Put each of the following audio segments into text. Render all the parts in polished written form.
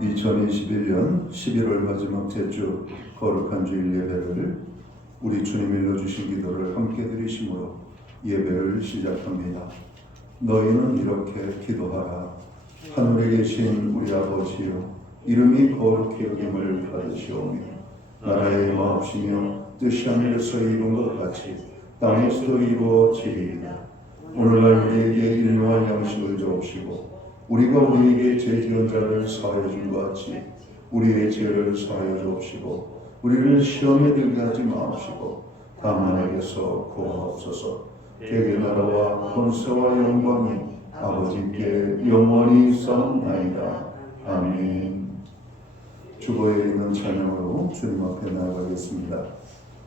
2021년 11월 마지막 제주 거룩한 주일 예배를 우리 주님 일러주신 기도를 함께 드리심으로 예배를 시작합니다. 너희는 이렇게 기도하라. 하늘에 계신 우리 아버지여, 이름이 거룩히 여김을 받으시오며 나라의 마옵시며 뜻이 하늘에서 이룬 것 같이 땅에서도 이루어지리이다. 오늘날 우리에게 일용할 양식을 주옵시고 우리가 우리에게 죄 지은 자를 사하여 준 것 같이 우리의 죄를 사하여 주옵시고 우리를 시험에 들게 하지 마옵시고 다만 에게서 구하옵소서. 대개 나라와 권세와 영광이 아버지께 영원히 있사옵나이다. 아멘. 주보에 있는 찬양으로 주님 앞에 나아가겠습니다.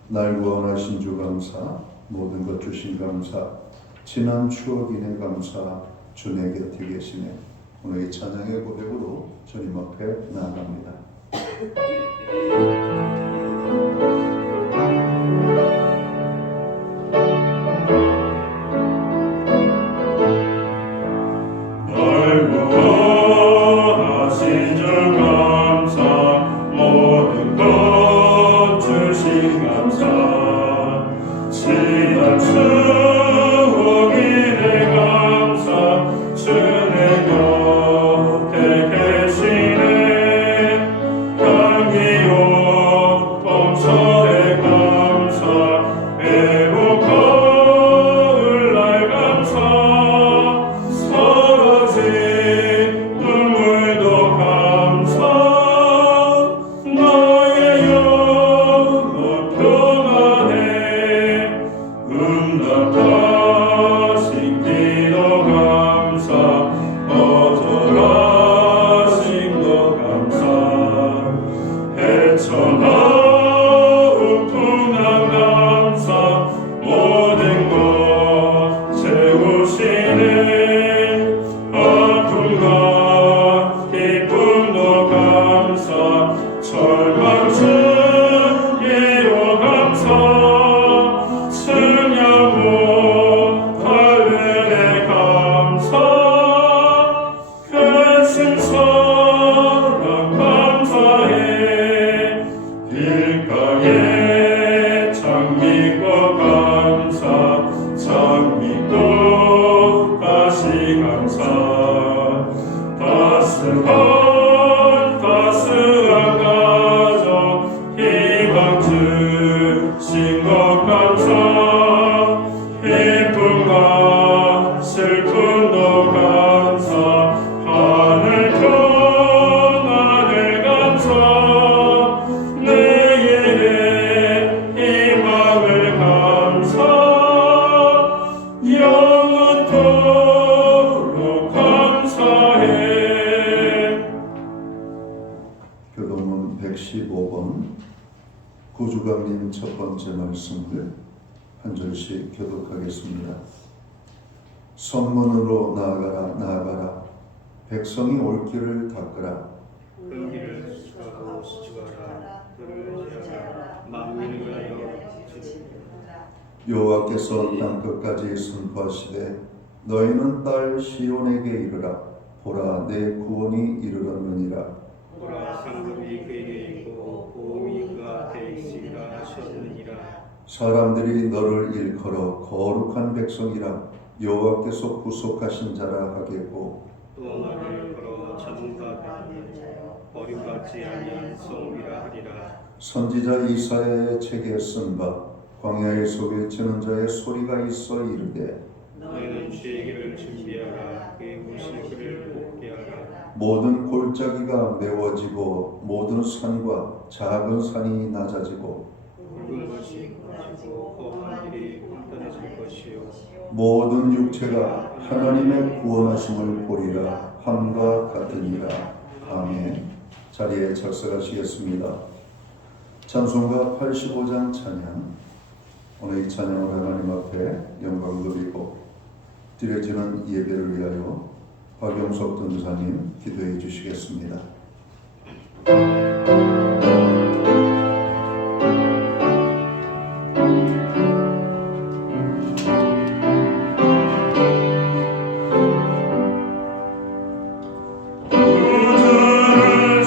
날 구원하신 주 감사, 모든 것 주신 감사, 지난 추억인의 감사, 주 내 곁에 계시네. 오늘 이 찬양의 고백으로 주님 앞에 나아갑니다. 날 구원하신 주 감사, 모든 것 주신 감사, 지난 추억인의 감사, 주 내 곁에 계시네. 향기로운 봄철의 감사, 애국 가을날 감사, 사라진 눈물도 감사, 나의 영혼 평안해. 응답하신 기도 감사, 거절하신 것 감사, 헤쳐나온 풍랑 감사, 모든 것 채우시네. 아픔과 기쁨도 감사, 절망 중에도 감사, 승려 못할 은혜 감사, 크신 사랑 감사해. 길가에 장미꽃 감사, 장미꽃 다시 감사, 따스한 가정 희망 주신 것 감사, 기쁨과 슬픔도 감사, 하늘 평안을 감사, 내일의 희망을 감사, 영원토록 감사해. 교도문 115번 구주강림 첫 번째 말씀을 한 절씩 교독하겠습니다. 성문으로 나아가라 나아가라, 백성이 올 길을 닦으라. 그 길을 수축하고 수축하라. 그를 제하라. 만민을 위하여 주시리라. 여호와께서 땅끝까지 선포하시되 너희는 딸 시온에게 이르라. 보라, 내 구원이 이르렀느니라. 보라, 상급이 그에게 있고 보험이 그 앞에 있으리라 하셨느니라. 사람들이 너를 일컬어 거룩한 백성이라 여호와께서 구속하신 자라 하겠고, 또 너를 걸어 전능하게 자여 버림받지 아니한 성이라 하리라. 선지자 이사야의 책에 쓴 바 광야에서 외치는 자의 소리가 있어 이르되 너희는 주의 길을 준비하라. 그의 오실 그를 복게 하라. 모든 골짜기가 메워지고 모든 산과 작은 산이 낮아지고 굵은 것이 끊어지고 험한 길이 불편해질 것이요. 모든 육체가 하나님의 구원하심을 보리라 함과 같으니라. 아멘. 자리에 착석하시겠습니다. 찬송가 85장 찬양. 오늘 이 찬양을 하나님 앞에 영광 드리고 드려지는 예배를 위하여 박영석 전도사님 기도해 주시겠습니다. 우주를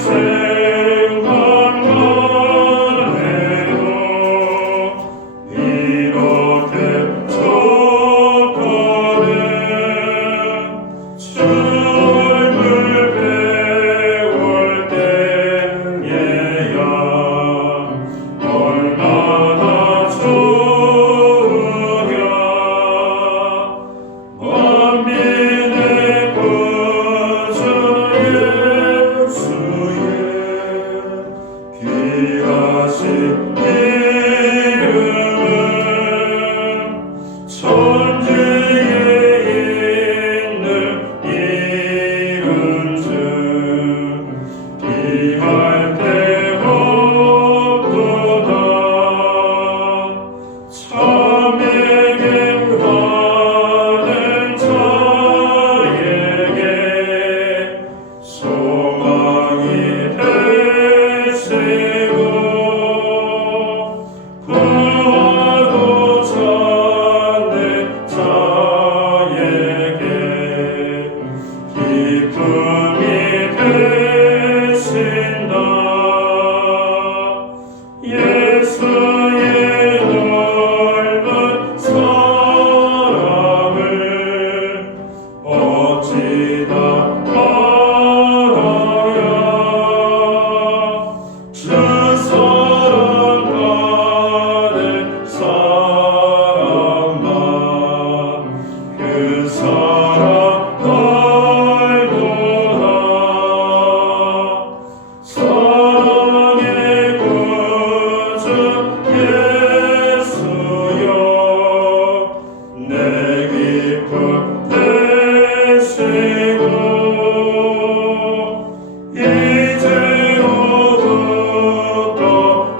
이제로부터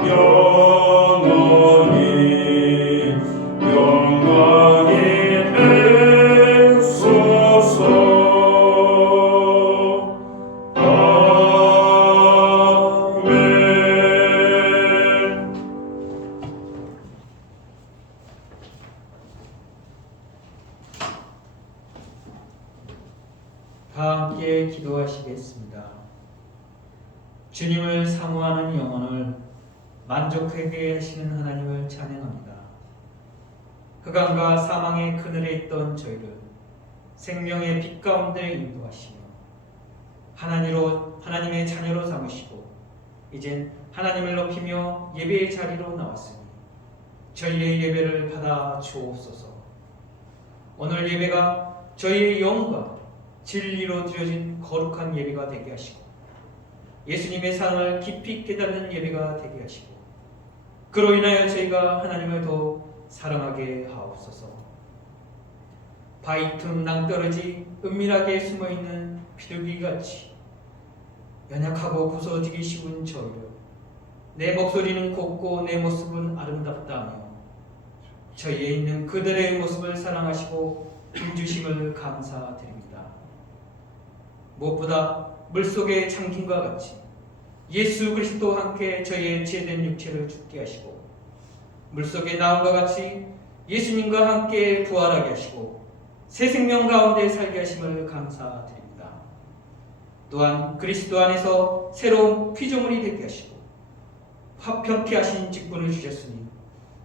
영원히 영광이 되소서. 아멘. 다 함께 기도하시겠습니다. 주님을 사모하는 영혼을 만족하게 하시는 하나님을 찬양합니다. 흑암과 사망의 그늘에 있던 저희를 생명의 빛 가운데 인도하시며 하나님의 자녀로 삼으시고 이젠 하나님을 높이며 예배의 자리로 나왔으니 저희의 예배를 받아 주옵소서. 오늘 예배가 저희의 영과 진리로 드려진 거룩한 예배가 되게 하시고 예수님의 사랑을 깊이 깨닫는 예배가 되게 하시고 그로 인하여 저희가 하나님을 더 사랑하게 하옵소서. 바위 틈 낭떠러지 은밀하게 숨어있는 비둘기같이 연약하고 부서지기 쉬운 저희를 내 목소리는 곱고 내 모습은 아름답다 하며 저희에 있는 그들의 모습을 사랑하시고 힘주심을 감사드립니다. 무엇보다 물속의 잠김과 같이 예수 그리스도와 함께 저희의 죄된 육체를 죽게 하시고 물속에 나온과 같이 예수님과 함께 부활하게 하시고 새 생명 가운데 살게 하심을 감사드립니다. 또한 그리스도 안에서 새로운 피조물이 되게 하시고 화평케 하신 직분을 주셨으니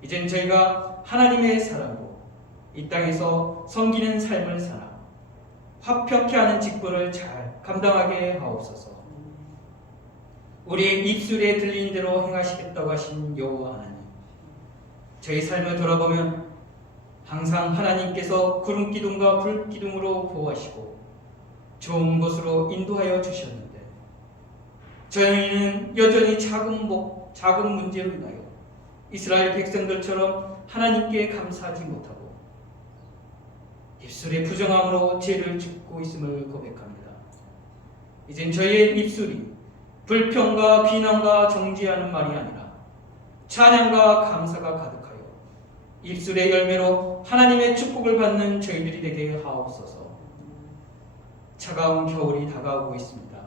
이젠 저희가 하나님의 사람으로 이 땅에서 섬기는 삶을 살아 화평케 하는 직분을 잘 감당하게 하옵소서. 우리의 입술에 들리는 대로 행하시겠다고 하신 여호와 하나님, 저희 삶을 돌아보면 항상 하나님께서 구름 기둥과 불 기둥으로 보호하시고 좋은 곳으로 인도하여 주셨는데 저희는 여전히 작은 문제로 인하여 이스라엘 백성들처럼 하나님께 감사하지 못하고 입술의 부정함으로 죄를 짓고 있음을 고백합니다. 이젠 저희의 입술이 불평과 비난과 정죄하는 말이 아니라 찬양과 감사가 가득하여 입술의 열매로 하나님의 축복을 받는 저희들이 되게 하옵소서. 차가운 겨울이 다가오고 있습니다.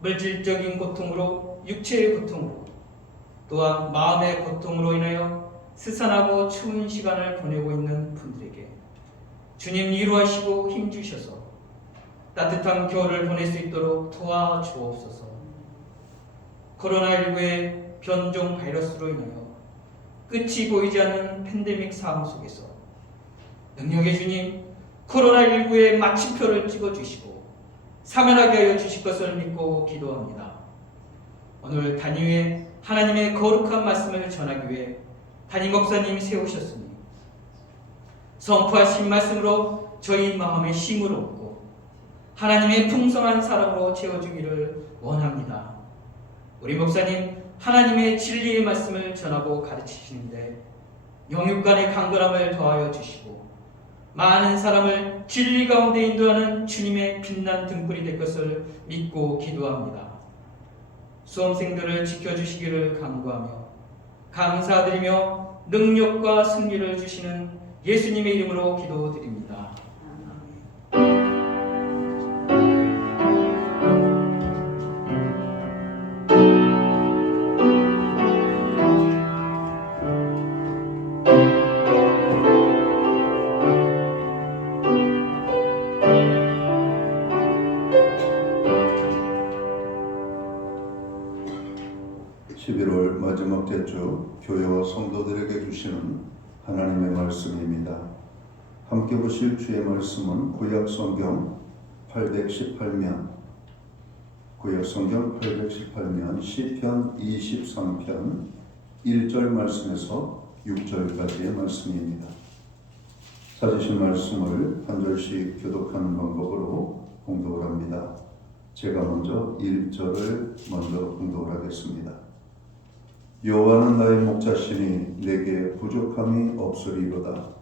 물질적인 고통으로 육체의 고통으로 또한 마음의 고통으로 인하여 스산하고 추운 시간을 보내고 있는 분들에게 주님 위로하시고 힘주셔서 따뜻한 겨울을 보낼 수 있도록 도와주옵소서. 코로나19의 변종 바이러스로 인하여 끝이 보이지 않는 팬데믹 상황 속에서 능력의 주님 코로나19의 마침표를 찍어주시고 사면하게 하여 주실 것을 믿고 기도합니다. 오늘 단위에 하나님의 거룩한 말씀을 전하기 위해 담임 목사님이 세우셨으니 선포하신 말씀으로 저희 마음에 힘을 얻고 하나님의 풍성한 사랑으로 채워주기를 원합니다. 우리 목사님 하나님의 진리의 말씀을 전하고 가르치시는데 영육간의 강건함을 더하여 주시고 많은 사람을 진리 가운데 인도하는 주님의 빛난 등불이 될 것을 믿고 기도합니다. 수험생들을 지켜주시기를 간구하며 감사드리며 능력과 승리를 주시는 예수님의 이름으로 기도드립니다. 11월 마지막 대주 교회와 성도들에게 주시는 하나님의 말씀입니다. 함께 보실 주의 말씀은 구약 성경 818면 시편 23편 1절 말씀에서 6절까지의 말씀입니다. 찾으신 말씀을 한 절씩 교독하는 방법으로 공독을 합니다. 제가 먼저 1절을 먼저 공독을 하겠습니다. 여호와는 나의 목자시니 내게 부족함이 없으리로다.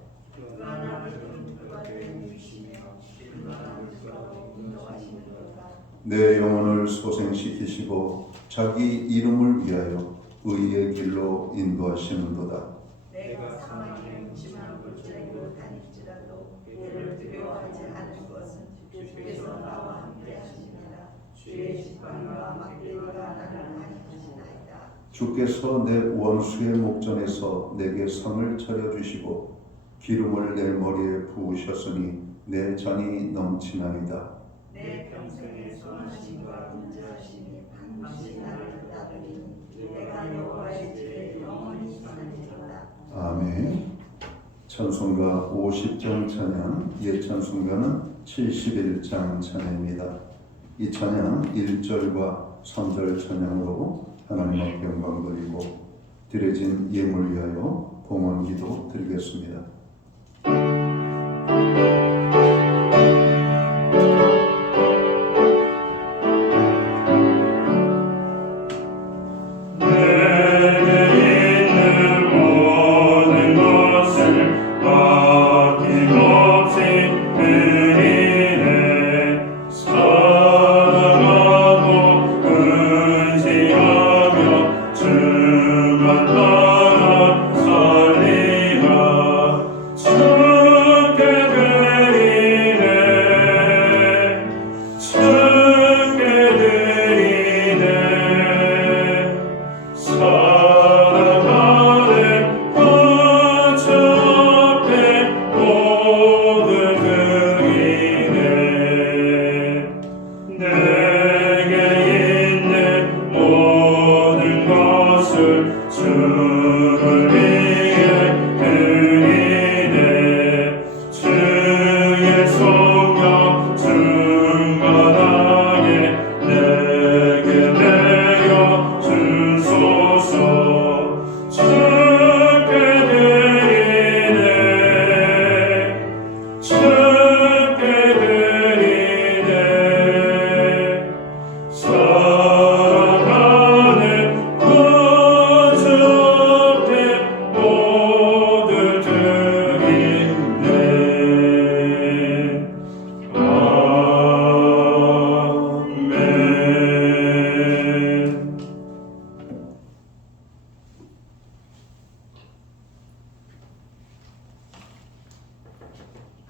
내 영혼을 소생시키시고 자기 이름을 위하여 의의 길로 인도하시는도다. 내가 사망의 음침한 골짜기로 다닐지라도 그를 두려워하지 않을 것은 주께서 나와 함께 하시니라. 주의 지팡이와 막대기가 나를 안위하시나이다. 주께서 내 원수의 목전에서 내게 상을 차려주시고 기름을 내 머리에 부으셨으니 내 잔이 넘치나이다. 내 평생의 선하심과 긍휼하심이 반드시 나를 따르리니 내가 여호와의 집에 영원히 사느니라. 아멘. 찬송가 50장 찬양, 예찬송가는 71장 찬양입니다. 이 찬양 1절과 3절 찬양으로 하나님 앞에 영광 돌리고 드려진 예물 위하여 봉헌기도 드리겠습니다.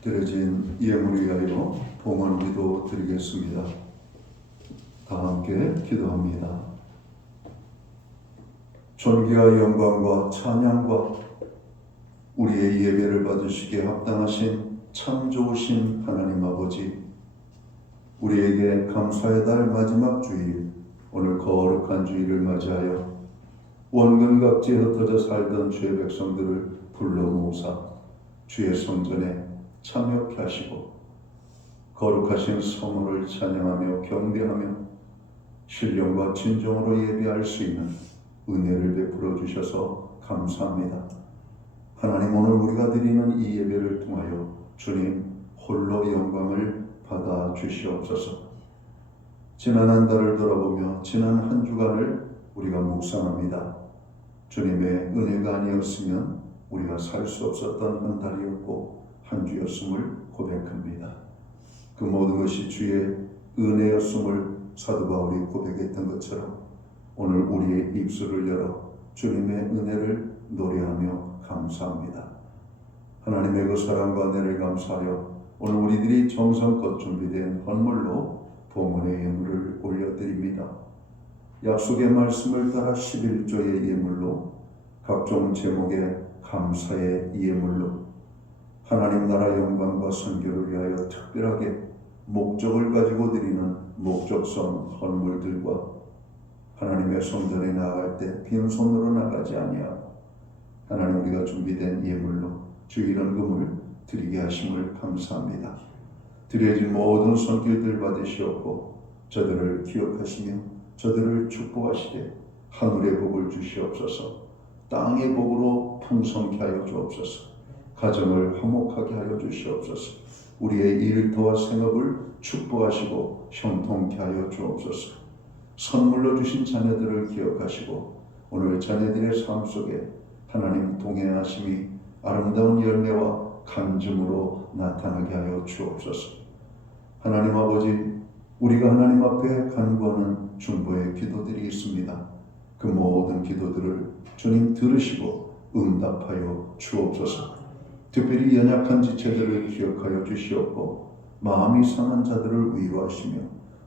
드려진 예물 위하여 봉헌기도 드리겠습니다. 다 함께 기도합니다. 존귀와 영광과 찬양과 우리의 예배를 받으시기에 합당하신 참 좋으신 하나님 아버지, 우리에게 감사의 달 마지막 주일, 오늘 거룩한 주일을 맞이하여 원근각지에 흩어져 살던 주의 백성들을 불러 모으사 주의 성전에 참여케 하시고 거룩하신 성호를 찬양하며 경배하며 신령과 진정으로 예배할 수 있는 은혜를 베풀어 주셔서 감사합니다. 하나님, 오늘 우리가 드리는 이 예배를 통하여 주님 홀로 영광을 받아 주시옵소서. 지난 한 달을 돌아보며 지난 한 주간을 우리가 묵상합니다. 주님의 은혜가 아니었으면 우리가 살 수 없었던 한 달이었고 한 주였음을 고백합니다. 그 모든 것이 주의 은혜였음을 사도 바울이 고백했던 것처럼 오늘 우리의 입술을 열어 주님의 은혜를 노래하며 감사합니다. 하나님의 그 사랑과 은혜를 감사하여 오늘 우리들이 정성껏 준비된 헌물로 봉헌의 예물을 올려드립니다. 약속의 말씀을 따라 11조의 예물로, 각종 제목의 감사의 예물로, 하나님 나라 영광과 선교를 위하여 특별하게 목적을 가지고 드리는 목적성 헌물들과 하나님의 성전에 나아갈 때 빈손으로 나가지 아니하고 하나님 우리가 준비된 예물로 주 이런금을 드리게 하심을 감사합니다. 드려진 모든 손길들 받으시옵고 저들을 기억하시며 저들을 축복하시되 하늘의 복을 주시옵소서. 땅의 복으로 풍성케 하여 주옵소서. 가정을 화목하게 하여 주시옵소서. 우리의 일터와 생업을 축복하시고 형통케 하여 주옵소서. 선물로 주신 자녀들을 기억하시고 오늘 자녀들의 삶 속에 하나님 동행하심이 아름다운 열매와 간증으로 나타나게 하여 주옵소서. 하나님 아버지, 우리가 하나님 앞에 간구하는 중보의 기도들이 있습니다. 그 모든 기도들을 주님 들으시고 응답하여 주옵소서. 특별히 연약한 지체들을 기억하여 주시옵고 마음이 상한 자들을 위로하시며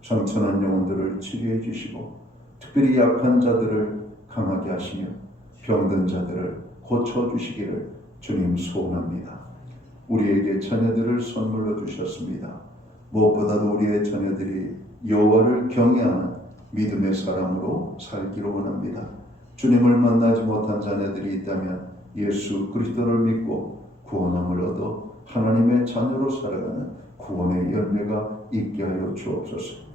상처난 영혼들을 치료해 주시고 특별히 약한 자들을 강하게 하시며 병든 자들을 고쳐주시기를 주님 소원합니다. 우리에게 자녀들을 선물로 주셨습니다. 무엇보다도 우리의 자녀들이 여호와를 경외하는 믿음의 사람으로 살기를 원합니다. 주님을 만나지 못한 자녀들이 있다면 예수 그리스도를 믿고 구원함을 얻어 하나님의 자녀로 살아가는 구원의 열매가 있게 하여 주옵소서.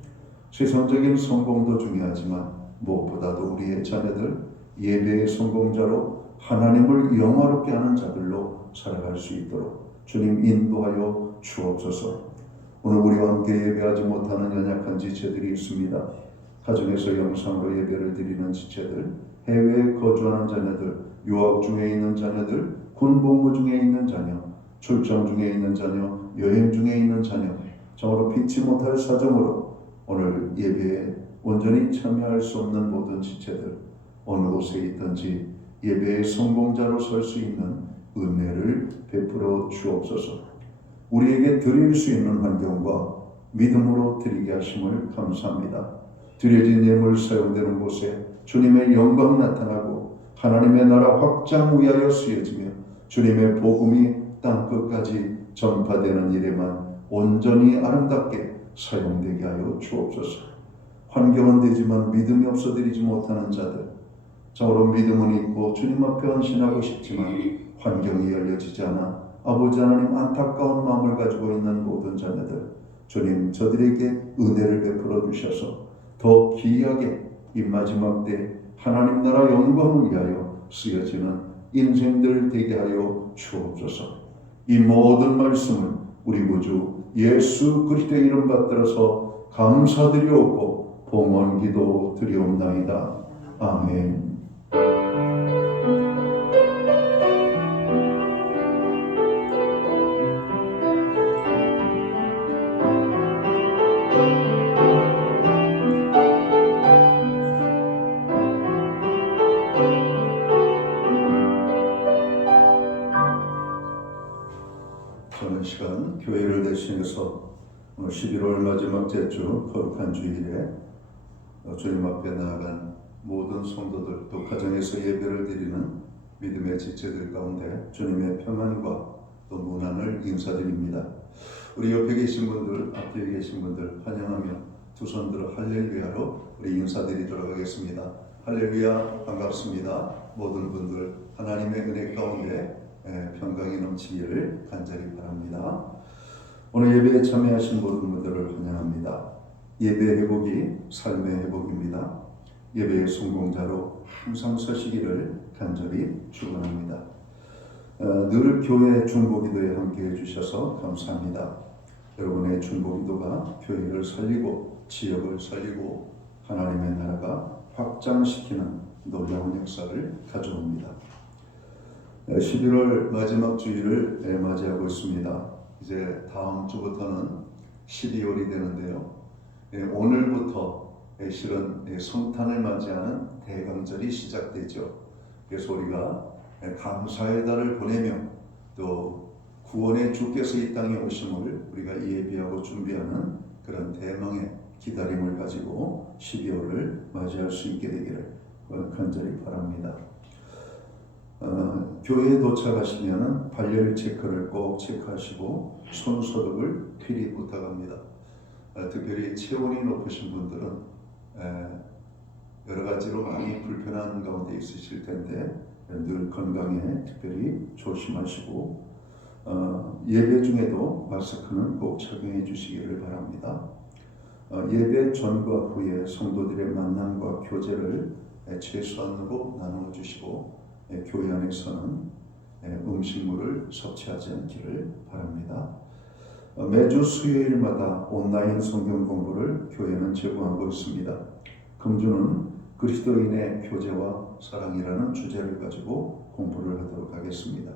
세상적인 성공도 중요하지만 무엇보다도 우리의 자녀들 예배의 성공자로 하나님을 영화롭게 하는 자들로 살아갈 수 있도록 주님 인도하여 주옵소서. 오늘 우리와 함께 예배하지 못하는 연약한 지체들이 있습니다. 가정에서 영상으로 예배를 드리는 지체들, 해외에 거주하는 자녀들, 유학 중에 있는 자녀들, 군복무 중에 있는 자녀, 출장 중에 있는 자녀, 여행 중에 있는 자녀, 정으로 피치 못할 사정으로 오늘 예배에 온전히 참여할 수 없는 모든 지체들, 어느 곳에 있든지 예배의 성공자로 설 수 있는 은혜를 베풀어 주옵소서. 우리에게 드릴 수 있는 환경과 믿음으로 드리게 하심을 감사합니다. 드려진 예물 사용되는 곳에 주님의 영광 나타나고 하나님의 나라 확장 위하여 쓰여지며 주님의 복음이 땅끝까지 전파되는 일에만 온전히 아름답게 사용되게 하여 주옵소서. 환경은 되지만 믿음이 없어 드리지 못하는 자들, 저로 믿음은 있고 주님 앞에 헌신하고 싶지만 환경이 열려지지 않아 아버지 하나님 안타까운 마음을 가지고 있는 모든 자녀들, 주님 저들에게 은혜를 베풀어 주셔서 더 귀하게 이 마지막 때 하나님 나라 영광을 위하여 쓰여지는 인생들 되게 하여 주옵소서. 이 모든 말씀을 우리 구주 예수 그리스도의 이름 받들어서 감사드리옵고 봉헌 기도 드리옵나이다. 아멘. 저는 시간 교회를 대신해서 11월 마지막 제주 거룩한 주일에 주님 앞에 나아간 모든 성도들 또 가정에서 예배를 드리는 믿음의 지체들 가운데 주님의 평안과 또 문안을 인사드립니다. 우리 옆에 계신 분들, 앞에 계신 분들 환영하며 두 손 들어 할렐루야로 우리 인사드리도록 하겠습니다. 할렐루야, 반갑습니다. 모든 분들 하나님의 은혜 가운데 평강이 넘치기를 간절히 바랍니다. 오늘 예배에 참여하신 모든 분들을 환영합니다. 예배 회복이 삶의 회복입니다. 예배의 성공자로 항상 서시기를 간절히 축원합니다. 늘 교회 중보기도에 함께해 주셔서 감사합니다. 여러분의 중보기도가 교회를 살리고 지역을 살리고 하나님의 나라가 확장시키는 놀라운 역사를 가져옵니다. 11월 마지막 주일을 맞이하고 있습니다. 이제 다음 주부터는 12월이 되는데요. 오늘부터 실은 성탄을 맞이하는 대강절이 시작되죠. 그래서 우리가 감사의 달을 보내며 또 구원의 주께서 이 땅에 오심을 우리가 예비하고 준비하는 그런 대망의 기다림을 가지고 12월을 맞이할 수 있게 되기를 간절히 바랍니다. 교회에 도착하시면 발열 체크를 꼭 체크하시고 손 소독을 필히 부탁합니다. 특별히 체온이 높으신 분들은 여러 가지로 많이 불편한 가운데 있으실 텐데 늘 건강에 특별히 조심하시고 예배 중에도 마스크는 꼭 착용해 주시기를 바랍니다. 예배 전과 후에 성도들의 만남과 교제를 최소한으로 나누어 주시고 교회 안에서는 음식물을 섭취하지 않기를 바랍니다. 매주 수요일마다 온라인 성경 공부를 교회는 제공하고 있습니다. 금주는 그리스도인의 교제와 사랑이라는 주제를 가지고 공부를 하도록 하겠습니다.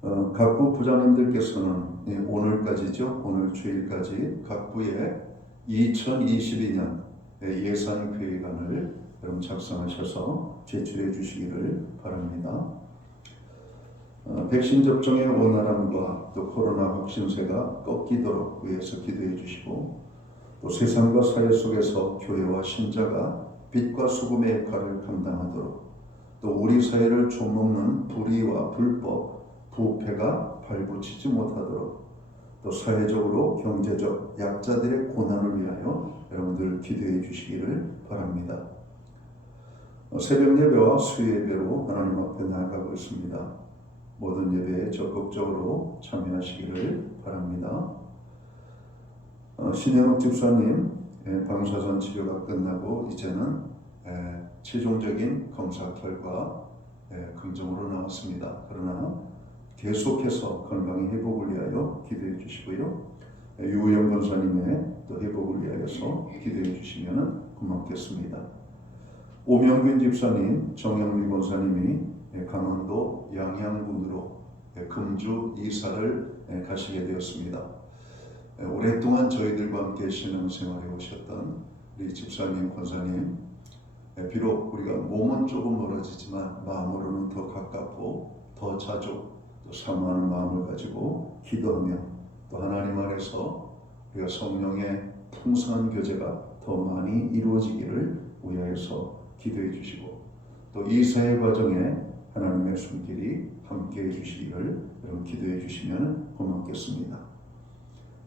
각부 부장님들께서는 오늘까지죠. 오늘 주일까지 각부의 2022년 예산 계획안을 여러분 작성하셔서 제출해 주시기를 바랍니다. 백신 접종의 원활함과 또 코로나 확진세가 꺾이도록 위해서 기도해 주시고, 또 세상과 사회 속에서 교회와 신자가 빛과 소금의 역할을 감당하도록, 또 우리 사회를 좀먹는 불의와 불법, 부패가 발붙이지 못하도록, 또 사회적으로 경제적 약자들의 고난을 위하여 여러분들 기도해 주시기를 바랍니다. 새벽 예배와 수요 예배로 하나님 앞에 나아가고 있습니다. 모든 예배에 적극적으로 참여하시기를 바랍니다. 신현욱 집사님 방사선 치료가 끝나고 이제는 최종적인 검사 결과 긍정으로 나왔습니다. 그러나 계속해서 건강의 회복을 위하여 기도해 주시고요. 유우영 권사님의 또 회복을 위하여서 기도해 주시면 고맙겠습니다. 오명균 집사님, 정영미 권사님이 강원도 양양군으로 금주 이사를 가시게 되었습니다. 오랫동안 저희들과 함께 신앙생활에 오셨던 우리 집사님, 권사님, 비록 우리가 몸은 조금 멀어지지만 마음으로는 더 가깝고 더 자주 또 사모하는 마음을 가지고 기도하며, 또 하나님 안에서 우리가 성령의 풍성한 교제가 더 많이 이루어지기를 위하여서 기도해 주시고, 또 이사의 과정에 하나님의 손길이 함께해 주시기를 여러분 기도해 주시면 고맙겠습니다.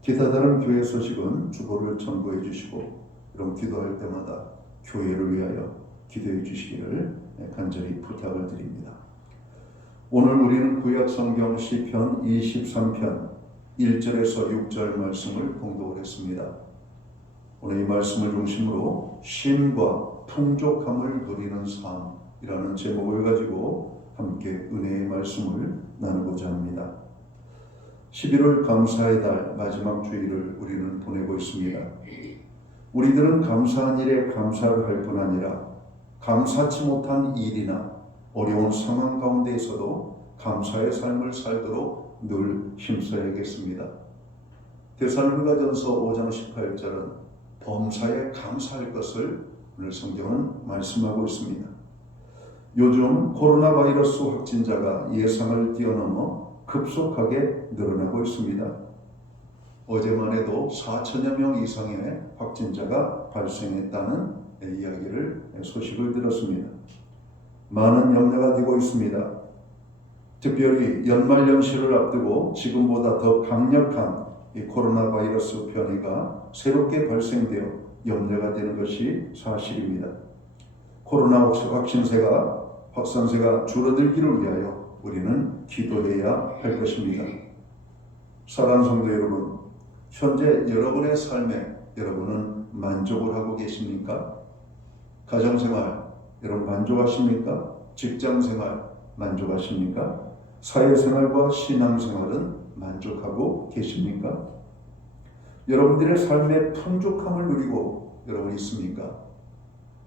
기타 다른 교회 소식은 주보를 첨부해 주시고, 여러분 기도할 때마다 교회를 위하여 기도해 주시기를 간절히 부탁을 드립니다. 오늘 우리는 구약 성경 시편 23편 1절에서 6절 말씀을 공독을 했습니다. 오늘 이 말씀을 중심으로 쉼과 풍족함을 누리는 삶이라는 제목을 가지고 함께 은혜의 말씀을 나누고자 합니다. 11월 감사의 달 마지막 주일을 우리는 보내고 있습니다. 우리들은 감사한 일에 감사를 할 뿐 아니라 감사치 못한 일이나 어려운 상황 가운데에서도 감사의 삶을 살도록 늘 힘써야겠습니다. 데살로니가전서 5장 18절은 범사에 감사할 것을 오늘 성경은 말씀하고 있습니다. 요즘 코로나 바이러스 확진자가 예상을 뛰어넘어 급속하게 늘어나고 있습니다. 어제만 해도 4천여 명 이상의 확진자가 발생했다는 소식을 들었습니다. 많은 염려가 되고 있습니다. 특별히 연말연시를 앞두고 지금보다 더 강력한 이 코로나 바이러스 변이가 새롭게 발생되어 염려가 되는 것이 사실입니다. 코로나 확산세가 줄어들기를 위하여 우리는 기도해야 할 것입니다. 사랑하는 성도 여러분, 현재 여러분의 삶에 여러분은 만족을 하고 계십니까? 가정생활 여러분 만족하십니까? 직장생활 만족하십니까? 사회생활과 신앙생활은 만족하고 계십니까? 여러분들의 삶의 풍족함을 누리고 여러분 있습니까?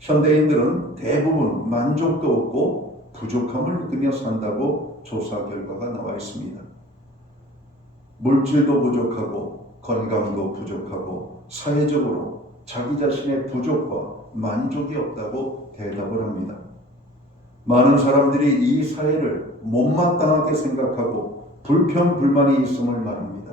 현대인들은 대부분 만족도 없고 부족함을 느끼며 산다고 조사 결과가 나와 있습니다. 물질도 부족하고 건강도 부족하고 사회적으로 자기 자신의 부족과 만족이 없다고 대답을 합니다. 많은 사람들이 이 사회를 못마땅하게 생각하고 불평, 불만이 있음을 말합니다.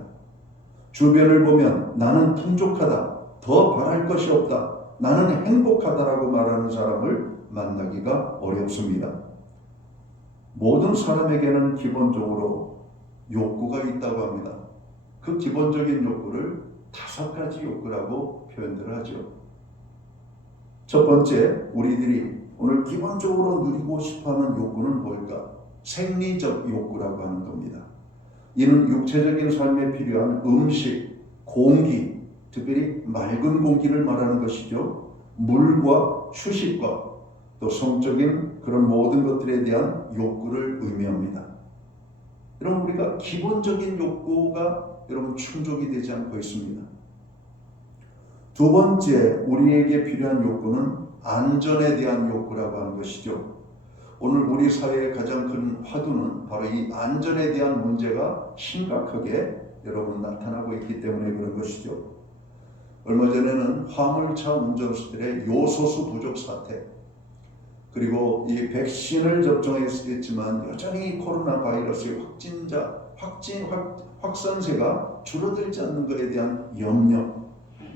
주변을 보면 나는 풍족하다, 더 바랄 것이 없다, 나는 행복하다라고 말하는 사람을 만나기가 어렵습니다. 모든 사람에게는 기본적으로 욕구가 있다고 합니다. 그 기본적인 욕구를 5가지 욕구라고 표현을 하죠. 첫 번째, 우리들이 오늘 기본적으로 누리고 싶어하는 욕구는 뭘까? 생리적 욕구라고 하는 겁니다. 이는 육체적인 삶에 필요한 음식, 공기, 특별히 맑은 공기를 말하는 것이죠. 물과 휴식과 또 성적인 그런 모든 것들에 대한 욕구를 의미합니다. 여러분, 우리가 기본적인 욕구가 여러분 충족이 되지 않고 있습니다. 두 번째, 우리에게 필요한 욕구는 안전에 대한 욕구라고 하는 것이죠. 오늘 우리 사회의 가장 큰 화두는 바로 이 안전에 대한 문제가 심각하게 여러분 나타나고 있기 때문에 그런 것이죠. 얼마 전에는 화물차 운전수들의 요소수 부족 사태, 그리고 이 백신을 접종했지만 여전히 코로나 바이러스의 확산세가 줄어들지 않는 것에 대한 염려,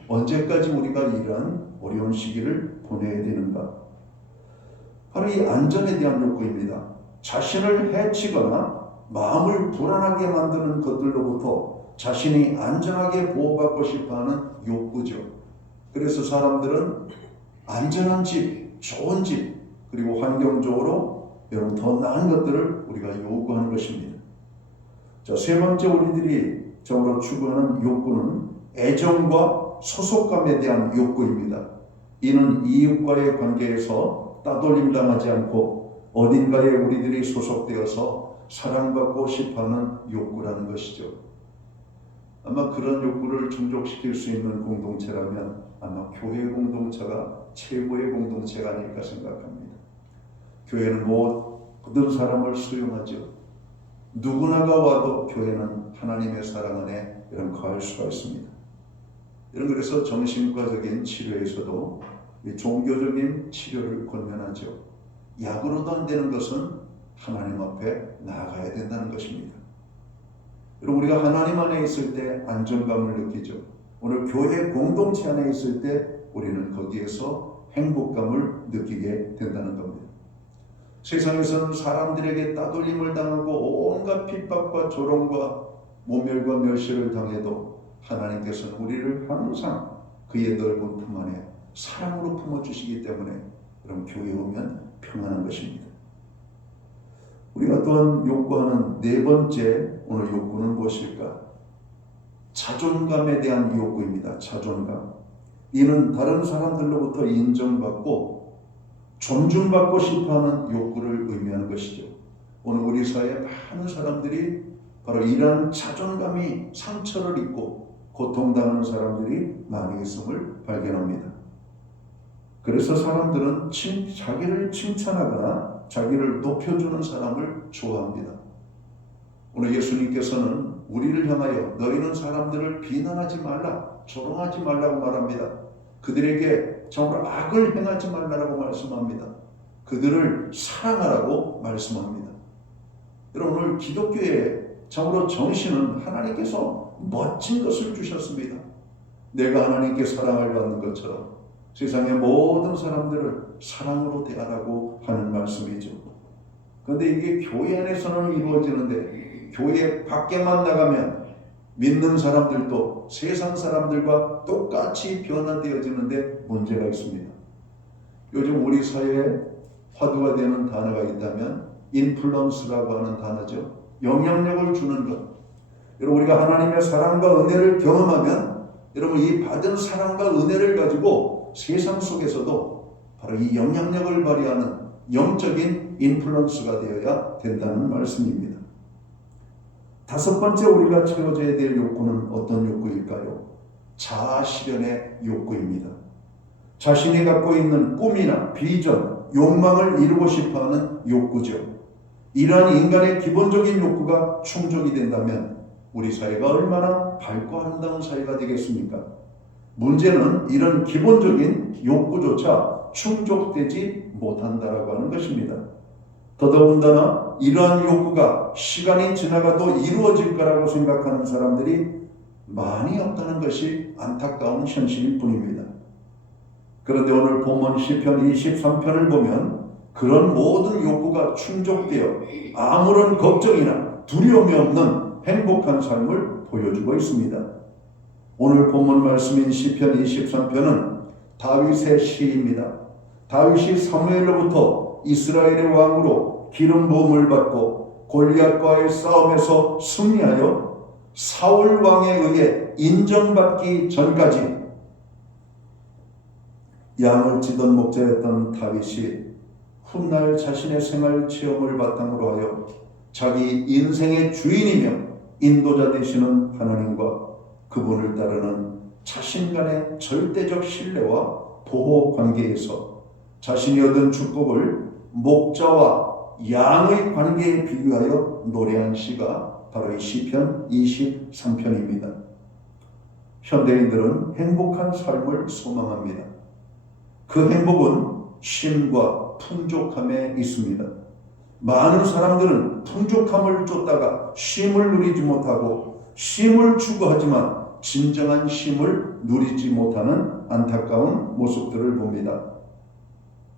언제까지 우리가 이러한 어려운 시기를 보내야 되는가? 바로 이 안전에 대한 욕구입니다. 자신을 해치거나 마음을 불안하게 만드는 것들로부터 자신이 안전하게 보호받고 싶어하는 욕구죠. 그래서 사람들은 안전한 집, 좋은 집, 그리고 환경적으로 여러분 더 나은 것들을 우리가 요구하는 것입니다. 자, 세 번째 우리들이 적으로 추구하는 욕구는 애정과 소속감에 대한 욕구입니다. 이는 이웃과의 관계에서 따돌림 당하지 않고 어딘가에 우리들이 소속되어서 사랑받고 싶어하는 욕구라는 것이죠. 아마 그런 욕구를 충족시킬 수 있는 공동체라면 아마 교회 공동체가 최고의 공동체가 아닐까 생각합니다. 교회는 모든 사람을 수용하죠. 누구나가 와도 교회는 하나님의 사랑 안에 이런 거할 수가 있습니다. 이런 그래서 정신과적인 치료에서도 이 종교적인 치료를 권면하죠. 약으로도 안 되는 것은 하나님 앞에 나아가야 된다는 것입니다. 여러분, 우리가 하나님 안에 있을 때 안정감을 느끼죠. 오늘 교회 공동체 안에 있을 때 우리는 거기에서 행복감을 느끼게 된다는 겁니다. 세상에서는 사람들에게 따돌림을 당하고 온갖 핍박과 조롱과 모멸과 멸시를 당해도 하나님께서는 우리를 항상 그의 넓은 품 안에 사랑으로 품어주시기 때문에 그럼 교회에 오면 평안한 것입니다. 우리가 또한 욕구하는 네 번째 오늘 욕구는 무엇일까? 자존감에 대한 욕구입니다. 자존감. 이는 다른 사람들로부터 인정받고 존중받고 싶어하는 욕구를 의미하는 것이죠. 오늘 우리 사회에 많은 사람들이 바로 이러한 자존감이 상처를 입고 고통당하는 사람들이 많이 있음을 발견합니다. 그래서 사람들은 자기를 칭찬하거나 자기를 높여주는 사람을 좋아합니다. 오늘 예수님께서는 우리를 향하여 너희는 사람들을 비난하지 말라, 조롱하지 말라고 말합니다. 그들에게 정말 악을 행하지 말라고 말씀합니다. 그들을 사랑하라고 말씀합니다. 여러분, 오늘 기독교의 참으로 정신은 하나님께서 멋진 것을 주셨습니다. 내가 하나님께 사랑을 받는 것처럼 세상의 모든 사람들을 사랑으로 대하라고 하는 말씀이죠. 그런데 이게 교회 안에서는 이루어지는데 교회 밖에만 나가면 믿는 사람들도 세상 사람들과 똑같이 변화되어지는데 문제가 있습니다. 요즘 우리 사회에 화두가 되는 단어가 있다면 인플루언스라고 하는 단어죠. 영향력을 주는 것. 여러분, 우리가 하나님의 사랑과 은혜를 경험하면 여러분 이 받은 사랑과 은혜를 가지고 세상 속에서도 바로 이 영향력을 발휘하는 영적인 인플루언스가 되어야 된다는 말씀입니다. 다섯 번째 우리가 채워져야 될 욕구는 어떤 욕구일까요? 자아 실현의 욕구입니다. 자신이 갖고 있는 꿈이나 비전, 욕망을 이루고 싶어하는 욕구죠. 이러한 인간의 기본적인 욕구가 충족이 된다면 우리 사회가 얼마나 밝고 아름다운 사회가 되겠습니까? 문제는 이런 기본적인 욕구조차 충족되지 못한다라고 하는 것입니다. 더더군다나 이러한 욕구가 시간이 지나가도 이루어질 거라고 생각하는 사람들이 많이 없다는 것이 안타까운 현실일 뿐입니다. 그런데 오늘 본문 시편 23편을 보면 그런 모든 욕구가 충족되어 아무런 걱정이나 두려움이 없는 행복한 삶을 보여주고 있습니다. 오늘 본문 말씀인 시편 23편은 다윗의 시입니다. 다윗이 사무엘로부터 이스라엘의 왕으로 기름 부음을 받고 골리앗과의 싸움에서 승리하여 사울 왕에 의해 인정받기 전까지 양을 치던 목자였던 다윗이 훗날 자신의 생활 체험을 바탕으로 하여 자기 인생의 주인이며 인도자 되시는 하나님과 그분을 따르는 자신 간의 절대적 신뢰와 보호 관계에서 자신이 얻은 축복을 목자와 양의 관계에 비유하여 노래한 시가 바로 이 시편 23편입니다. 현대인들은 행복한 삶을 소망합니다. 그 행복은 쉼과 풍족함에 있습니다. 많은 사람들은 풍족함을 쫓다가 쉼을 누리지 못하고 쉼을 추구하지만 진정한 쉼을 누리지 못하는 안타까운 모습들을 봅니다.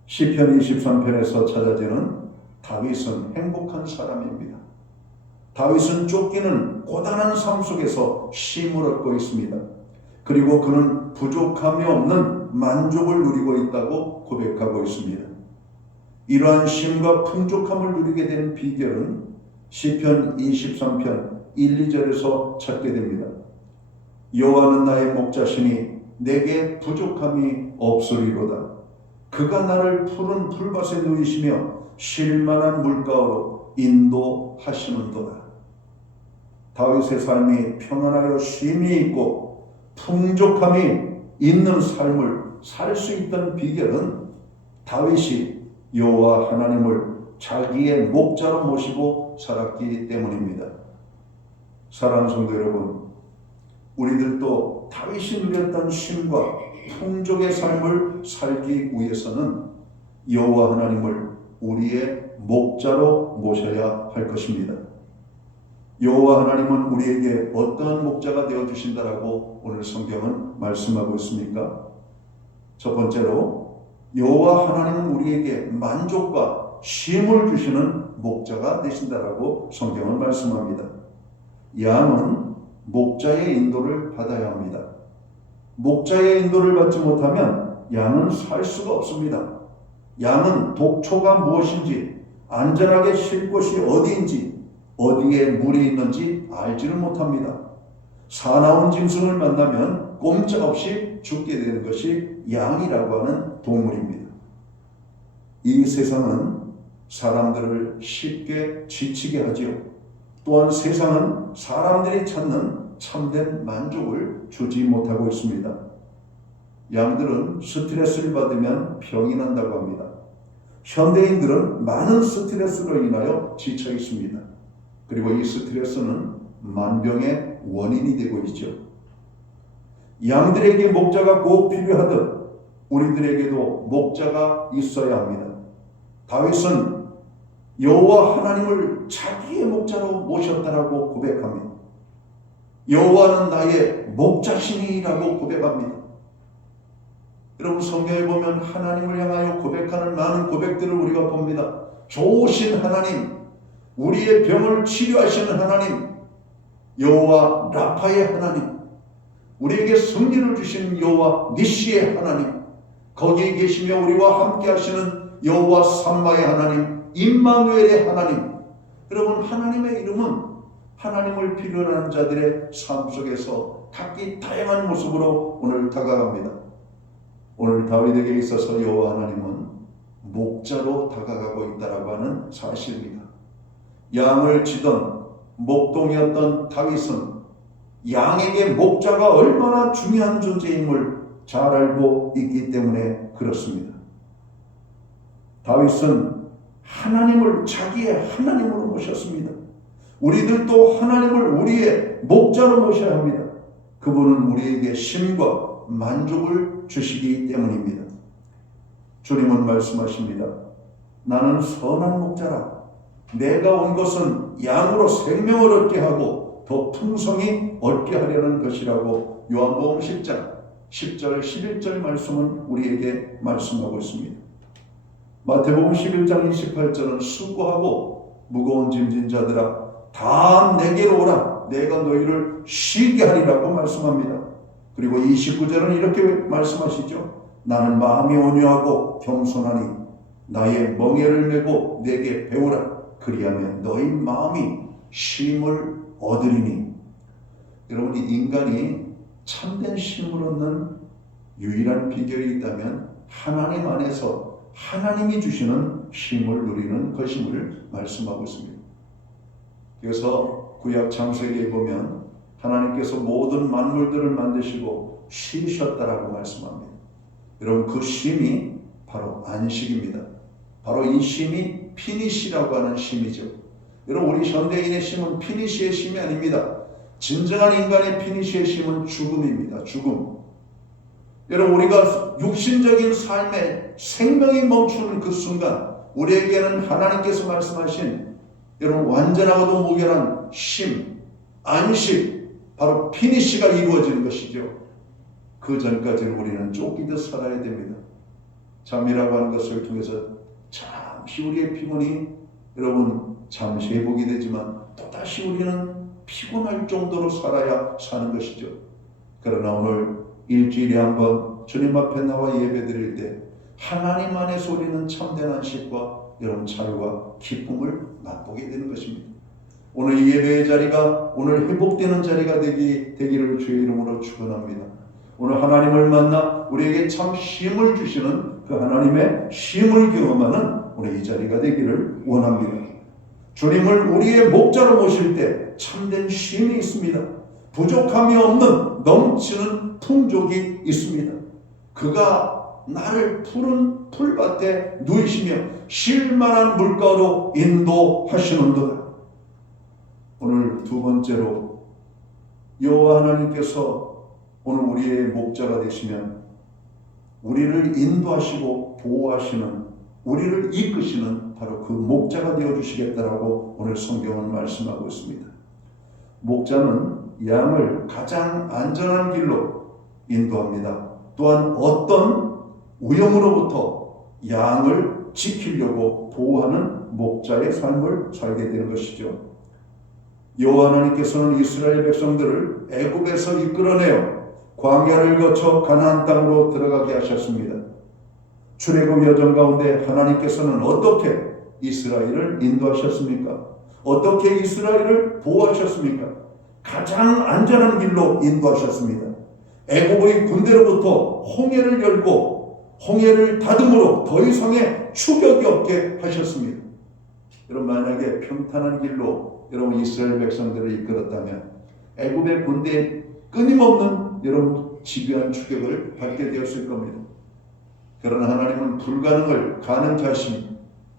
시편 23편에서 찾아지는 다윗은 행복한 사람입니다. 다윗은 쫓기는 고단한 삶 속에서 쉼을 얻고 있습니다. 그리고 그는 부족함이 없는 만족을 누리고 있다고 고백하고 있습니다. 이러한 쉼과 풍족함을 누리게 된 비결은 시편 23편 1, 2절에서 찾게 됩니다. 여호와는 나의 목자시니 내게 부족함이 없으리로다. 그가 나를 푸른 풀밭에 누이시며 쉴만한 물가로 인도하시는도다. 다윗의 삶이 평안하여 쉼이 있고 풍족함이 있는 삶을 살 수 있던 비결은 다윗이 여호와 하나님을 자기의 목자로 모시고 살았기 때문입니다. 사랑하는 성도 여러분, 우리들도 다윗이 누렸던 쉼과 풍족의 삶을 살기 위해서는 여호와 하나님을 우리의 목자로 모셔야 할 것입니다. 여호와 하나님은 우리에게 어떤 목자가 되어주신다라고 오늘 성경은 말씀하고 있습니까? 첫 번째로 여호와 하나님은 우리에게 만족과 쉼을 주시는 목자가 되신다라고 성경은 말씀합니다. 양은 목자의 인도를 받아야 합니다. 목자의 인도를 받지 못하면 양은 살 수가 없습니다. 양은 독초가 무엇인지, 안전하게 쉴 곳이 어디인지, 어디에 물이 있는지 알지를 못합니다. 사나운 짐승을 만나면 꼼짝없이 죽게 되는 것이 양이라고 하는 동물입니다. 이 세상은 사람들을 쉽게 지치게 하지요. 또한 세상은 사람들이 찾는 참된 만족을 주지 못하고 있습니다. 양들은 스트레스를 받으면 병이 난다고 합니다. 현대인들은 많은 스트레스로 인하여 지쳐 있습니다. 그리고 이 스트레스는 만병의 원인이 되고 있죠. 양들에게 목자가 꼭 필요하듯 우리들에게도 목자가 있어야 합니다. 다윗은 여호와 하나님을 자기의 목자로 모셨다라고 고백합니다. 여호와는 나의 목자시니라고 고백합니다. 여러분, 성경에 보면 하나님을 향하여 고백하는 많은 고백들을 우리가 봅니다. 좋으신 하나님, 우리의 병을 치료하시는 하나님, 여호와 라파의 하나님, 우리에게 승리를 주시는 여호와 니시의 하나님, 거기에 계시며 우리와 함께 하시는 여호와 삼마의 하나님, 임마누엘의 하나님. 여러분, 하나님의 이름은 하나님을 필요로 하는 자들의 삶 속에서 각기 다양한 모습으로 오늘 다가갑니다. 오늘 다윗에게 있어서 여호와 하나님은 목자로 다가가고 있다라고 하는 사실입니다. 양을 치던 목동이었던 다윗은 양에게 목자가 얼마나 중요한 존재임을 잘 알고 있기 때문에 그렇습니다. 다윗은 하나님을 자기의 하나님으로 모셨습니다. 우리들도 하나님을 우리의 목자로 모셔야 합니다. 그분은 우리에게 쉼과 만족을 주시기 때문입니다. 주님은 말씀하십니다. 나는 선한 목자라. 내가 온 것은 양으로 생명을 얻게 하고 더 풍성히 얻게 하려는 것이라고 요한복음 10장 10절 11절 말씀은 우리에게 말씀하고 있습니다. 마태복음 11장 28절은 수고하고 무거운 짐진 자들아 다 내게로 오라. 내가 너희를 쉬게 하리라고 말씀합니다. 그리고 29절은 이렇게 말씀하시죠. 나는 마음이 온유하고 겸손하니 나의 멍에를 메고 내게 배우라. 그리하면 너희 마음이 쉼을 얻으리니. 여러분, 이 인간이 참된 쉼을 얻는 유일한 비결이 있다면 하나님 안에서 하나님이 주시는 쉼을 누리는 것임을 말씀하고 있습니다. 그래서 구약 창세기에 보면 하나님께서 모든 만물들을 만드시고 쉬셨다라고 말씀합니다. 여러분, 그 쉼이 바로 안식입니다. 바로 이 쉼이 피니시라고 하는 쉼이죠. 여러분, 우리 현대인의 쉼은 피니시의 쉼이 아닙니다. 진정한 인간의 피니시의 쉼은 죽음입니다. 죽음. 여러분, 우리가 육신적인 삶에 생명이 멈추는 그 순간 우리에게는 하나님께서 말씀하신 여러분 완전하고도 무결한 쉼, 안식, 바로 피니시가 이루어지는 것이죠. 그 전까지는 우리는 쫓기듯 살아야 됩니다. 잠이라고 하는 것을 통해서 잠시 우리의 피곤이 여러분 잠시 회복이 되지만 또다시 우리는 피곤할 정도로 살아야 사는 것이죠. 그러나 오늘 일주일에 한번 주님 앞에 나와 예배 드릴 때 하나님 안에서 우리는 참된 안식과 여러분 자유와 기쁨을 맛보게 되는 것입니다. 오늘 이 예배의 자리가 오늘 회복되는 자리가 되기를 주의 이름으로 축원합니다. 오늘 하나님을 만나 우리에게 참 쉼을 주시는 그 하나님의 쉼을 경험하는 오늘 이 자리가 되기를 원합니다. 주님을 우리의 목자로 모실 때 참된 쉼이 있습니다. 부족함이 없는 넘치는 풍족이 있습니다. 그가 나를 푸른 풀밭에 누이시며 쉴만한 물가로 인도하시는도다. 오늘 두 번째로 여호와 하나님께서 오늘 우리의 목자가 되시면 우리를 인도하시고 보호하시는, 우리를 이끄시는 바로 그 목자가 되어주시겠다라고 오늘 성경은 말씀하고 있습니다. 목자는 양을 가장 안전한 길로 인도합니다. 또한 어떤 위험으로부터 양을 지키려고 보호하는 목자의 삶을 살게 되는 것이죠. 여호와 하나님께서는 이스라엘 백성들을 애굽에서 이끌어내어 광야를 거쳐 가나안 땅으로 들어가게 하셨습니다. 출애굽 여정 가운데 하나님께서는 어떻게 이스라엘을 인도하셨습니까? 어떻게 이스라엘을 보호하셨습니까? 가장 안전한 길로 인도하셨습니다. 애굽의 군대로부터 홍해를 열고 홍해를 닫음으로 더 이상의 추격이 없게 하셨습니다. 여러분, 만약에 평탄한 길로 여러분 이스라엘 백성들을 이끌었다면 애굽의 군대에 끊임없는 여러분 집요한 추격을 받게 되었을 겁니다. 그러나 하나님은 불가능을 가능케 하시니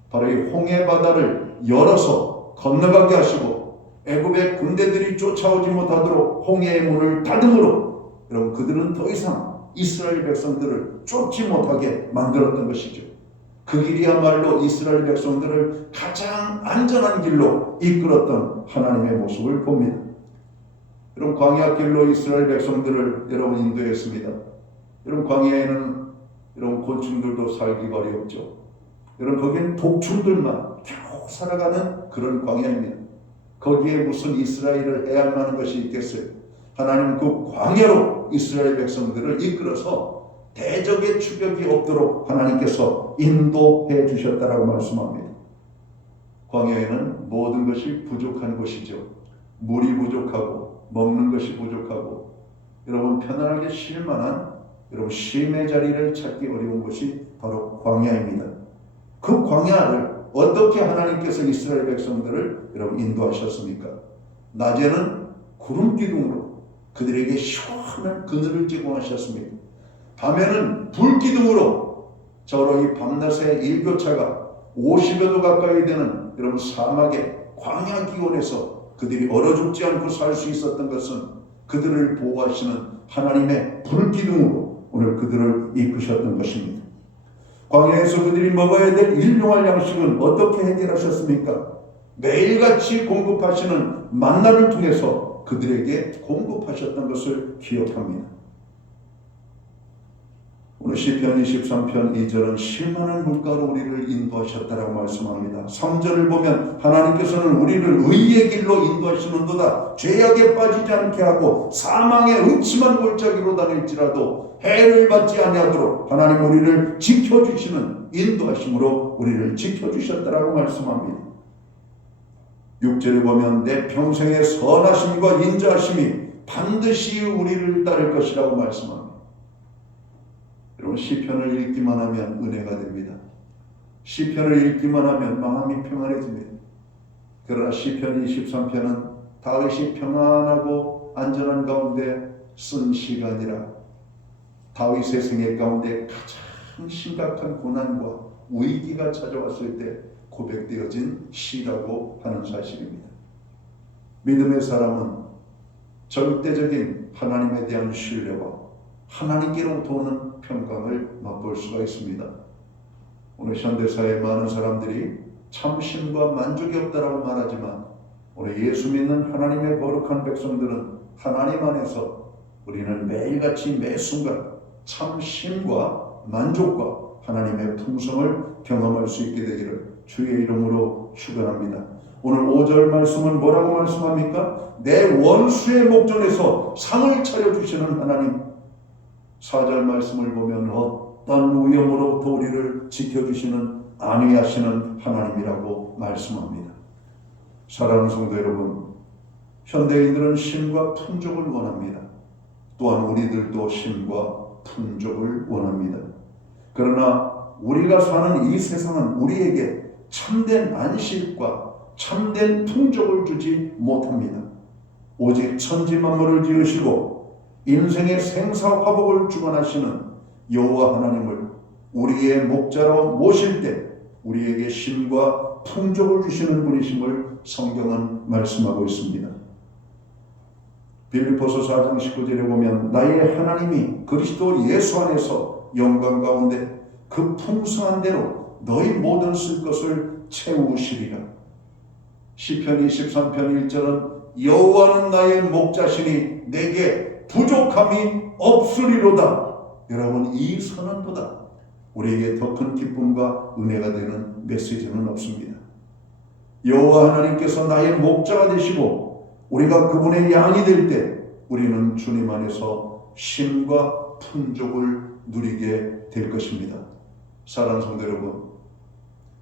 바로 이 홍해 바다를 열어서 건너가게 하시고 애굽의 군대들이 쫓아오지 못하도록 홍해의 문을 닫음으로 여러분 그들은 더 이상 이스라엘 백성들을 쫓지 못하게 만들었던 것이죠. 그 길이야말로 이스라엘 백성들을 가장 안전한 길로 이끌었던 하나님의 모습을 봅니다. 여러분, 광야 길로 이스라엘 백성들을 여러분 인도했습니다. 여러분, 광야에는 여러분 곤충들도 살기가 어렵죠. 여러분, 거기는 독충들만 겨우 살아가는 그런 광야입니다. 거기에 무슨 이스라엘을 해야 하는 것이 있겠어요? 하나님 그 광야로 이스라엘 백성들을 이끌어서 대적의 추격이 없도록 하나님께서 인도해 주셨다라고 말씀합니다. 광야에는 모든 것이 부족한 곳이죠. 물이 부족하고 먹는 것이 부족하고 여러분 편안하게 쉴 만한 여러분 쉼의 자리를 찾기 어려운 곳이 바로 광야입니다. 그 광야를 어떻게 하나님께서 이스라엘 백성들을 여러분 인도하셨습니까? 낮에는 구름 기둥으로 그들에게 시원한 그늘을 제공하셨습니다. 밤에는 불 기둥으로 저로 이 밤낮의 일교차가 50여 도 가까이 되는 여러분 사막의 광야 기온에서 그들이 얼어 죽지 않고 살 수 있었던 것은 그들을 보호하시는 하나님의 불 기둥으로 오늘 그들을 이끄셨던 것입니다. 광야에서 그들이 먹어야 될 일용할 양식은 어떻게 해결하셨습니까? 매일같이 공급하시는 만나를 통해서 그들에게 공급하셨던 것을 기억합니다. 오늘 시편 23편 2절은 쉴만한 물가로 우리를 인도하셨다라고 말씀합니다. 3절을 보면 하나님께서는 우리를 의의 길로 인도하시는도다. 죄악에 빠지지 않게 하고 사망의 음침한 골짜기로 다닐지라도 해를 받지 아니하도록 하나님 우리를 지켜주시는 인도하심으로 우리를 지켜주셨다라고 말씀합니다. 6절을 보면 내 평생의 선하심과 인자하심이 반드시 우리를 따를 것이라고 말씀합니다. 여러분, 시편을 읽기만 하면 은혜가 됩니다. 시편을 읽기만 하면 마음이 평안해집니다. 그러나 시편 23편은 다윗이 평안하고 안전한 가운데 쓴 시간이라 다윗의 생애 가운데 가장 심각한 고난과 위기가 찾아왔을 때 고백되어진 시라고 하는 사실입니다. 믿음의 사람은 절대적인 하나님에 대한 신뢰와 하나님께로부터 오는 평강을 맛볼 수가 있습니다. 오늘 현대사의 많은 사람들이 참심과 만족이 없다라고 말하지만 오늘 예수 믿는 하나님의 거룩한 백성들은 하나님 안에서 우리는 매일같이 매 순간 참심과 만족과 하나님의 풍성을 경험할 수 있게 되기를 주의 이름으로 축원합니다. 오늘 5절 말씀은 뭐라고 말씀합니까? 내 원수의 목전에서 상을 차려주시는 하나님. 4절 말씀을 보면 어떤 위험으로부터 우리를 지켜주시는 안위하시는 하나님이라고 말씀합니다. 사랑하는 성도 여러분, 현대인들은 쉼과 풍족을 원합니다. 또한 우리들도 쉼과 풍족을 원합니다. 그러나 우리가 사는 이 세상은 우리에게 참된 안식과 참된 풍족을 주지 못합니다. 오직 천지만물을 지으시고 인생의 생사화복을 주관하시는 여호와 하나님을 우리의 목자로 모실 때 우리에게 쉼과 풍족을 주시는 분이심을 성경은 말씀하고 있습니다. 빌립보서 4장 19절에 보면 나의 하나님이 그리스도 예수 안에서 영광 가운데 그 풍성한 대로 너희 모든 쓸 것을 채우시리라. 시편 23편 1절은 여호와는 나의 목자시니 내게 부족함이 없으리로다. 여러분, 이 선언보다 우리에게 더 큰 기쁨과 은혜가 되는 메시지는 없습니다. 여호와 하나님께서 나의 목자가 되시고 우리가 그분의 양이 될 때 우리는 주님 안에서 쉼과 풍족을 누리게 될 것입니다. 사랑하는 성도 여러분,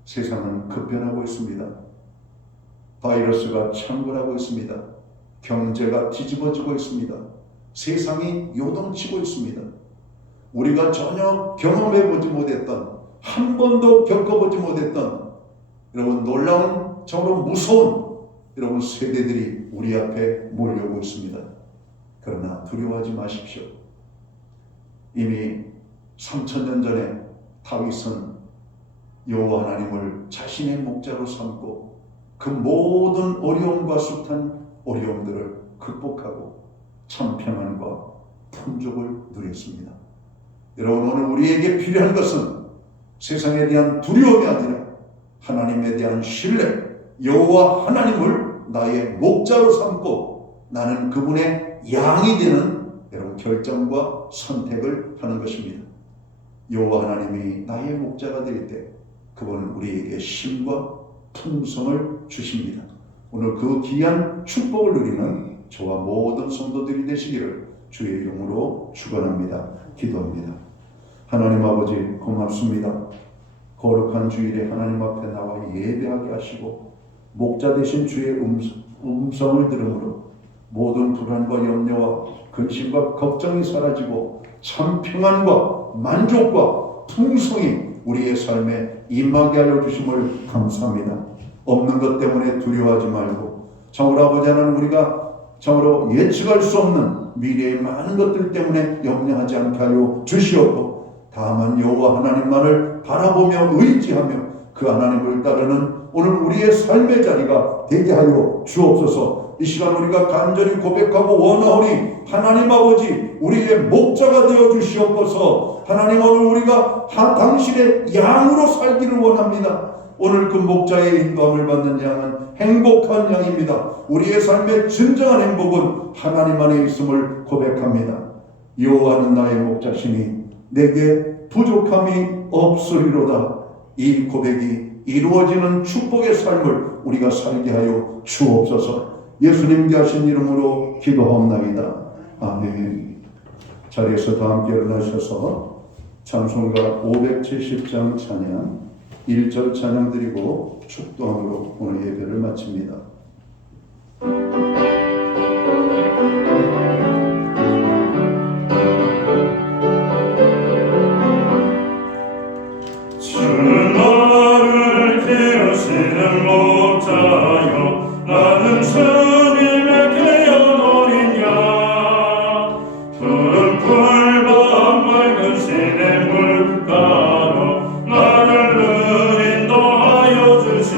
세상은 급변하고 있습니다. 바이러스가 창궐하고 있습니다. 경제가 뒤집어지고 있습니다. 세상이 요동치고 있습니다. 우리가 전혀 경험해보지 못했던, 한 번도 겪어보지 못했던 여러분 놀라운, 정말로 무서운 여러분 세대들이 우리 앞에 몰려오고 있습니다. 그러나 두려워하지 마십시오. 이미 3000년 전에 다윗은 여호와 하나님을 자신의 목자로 삼고 그 모든 어려움과 숱한 어려움들을 극복하고 참 평안과 풍족을 누렸습니다. 여러분, 오늘 우리에게 필요한 것은 세상에 대한 두려움이 아니라 하나님에 대한 신뢰, 여호와 하나님을 나의 목자로 삼고 나는 그분의 양이 되는 여러분 결정과 선택을 하는 것입니다. 여호와 하나님이 나의 목자가 될 때 그분은 우리에게 쉼과 풍성을 주십니다. 오늘 그 귀한 축복을 누리는 저와 모든 성도들이 되시기를 주의 이름으로 축원합니다. 기도합니다. 하나님 아버지, 고맙습니다. 거룩한 주일에 하나님 앞에 나와 예배하게 하시고 목자 되신 주의 음성을 들음으로 모든 불안과 염려와 근심과 걱정이 사라지고 참 평안과 만족과 풍성이 우리의 삶에 임하게 하여 주심을 감사합니다. 없는 것 때문에 두려워하지 말고 참으로 아버지 하나님, 우리가 참으로 예측할 수 없는 미래의 많은 것들 때문에 염려하지 않게 하여 주시옵고 다만 여호와 하나님만을 바라보며 의지하며 그 하나님을 따르는 오늘 우리의 삶의 자리가 되게 하여 주옵소서. 이 시간 우리가 간절히 고백하고 원하오니 하나님 아버지, 우리의 목자가 되어 주시옵소서. 하나님, 오늘 우리가 당신의 양으로 살기를 원합니다. 오늘 그 목자의 인도함을 받는 양은 행복한 양입니다. 우리의 삶의 진정한 행복은 하나님 안에 있음을 고백합니다. 여호와는 나의 목자시니 내게 부족함이 없으리로다. 이 고백이 이루어지는 축복의 삶을 우리가 살게 하여 주옵소서. 예수님께 하신 이름으로 기도하옵나이다. 아멘. 자리에서 다 함께 일어나셔서 찬송가 570장 찬양 1절 찬양 드리고 축도함으로 오늘 예배를 마칩니다. 나를 기르시는 목자여, 나는 주님의 귀한 어린 양. 푸른 풀과 맑은 시냇 물가로 나를 인도하여 주시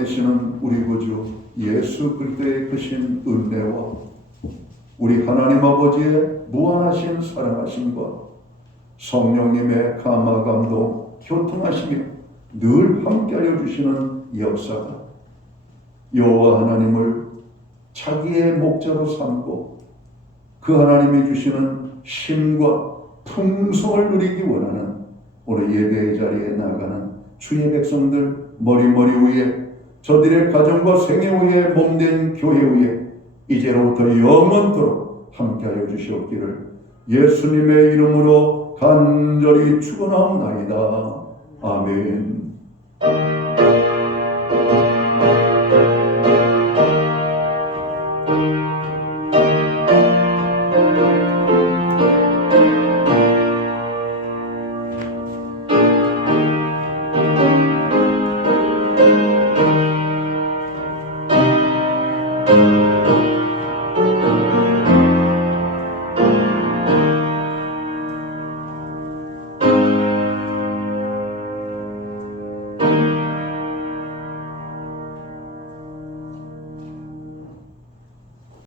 되시는 우리 구주 예수 그리스도의 크신 은혜와 우리 하나님 아버지의 무한하신 사랑하심과 성령님의 감화 감동 교통하심이 늘 함께하여 주시는 역사가 여호와 하나님을 자기의 목자로 삼고 그 하나님이 주시는 쉼과 풍성을 누리기 원하는 오늘 예배의 자리에 나가는 주의 백성들 머리 위에 저들의 가정과 생애 위에 몸된 교회 위에 이제로부터 영원토록 함께하여 주시옵기를 예수님의 이름으로 간절히 축원하옵나이다. 아멘.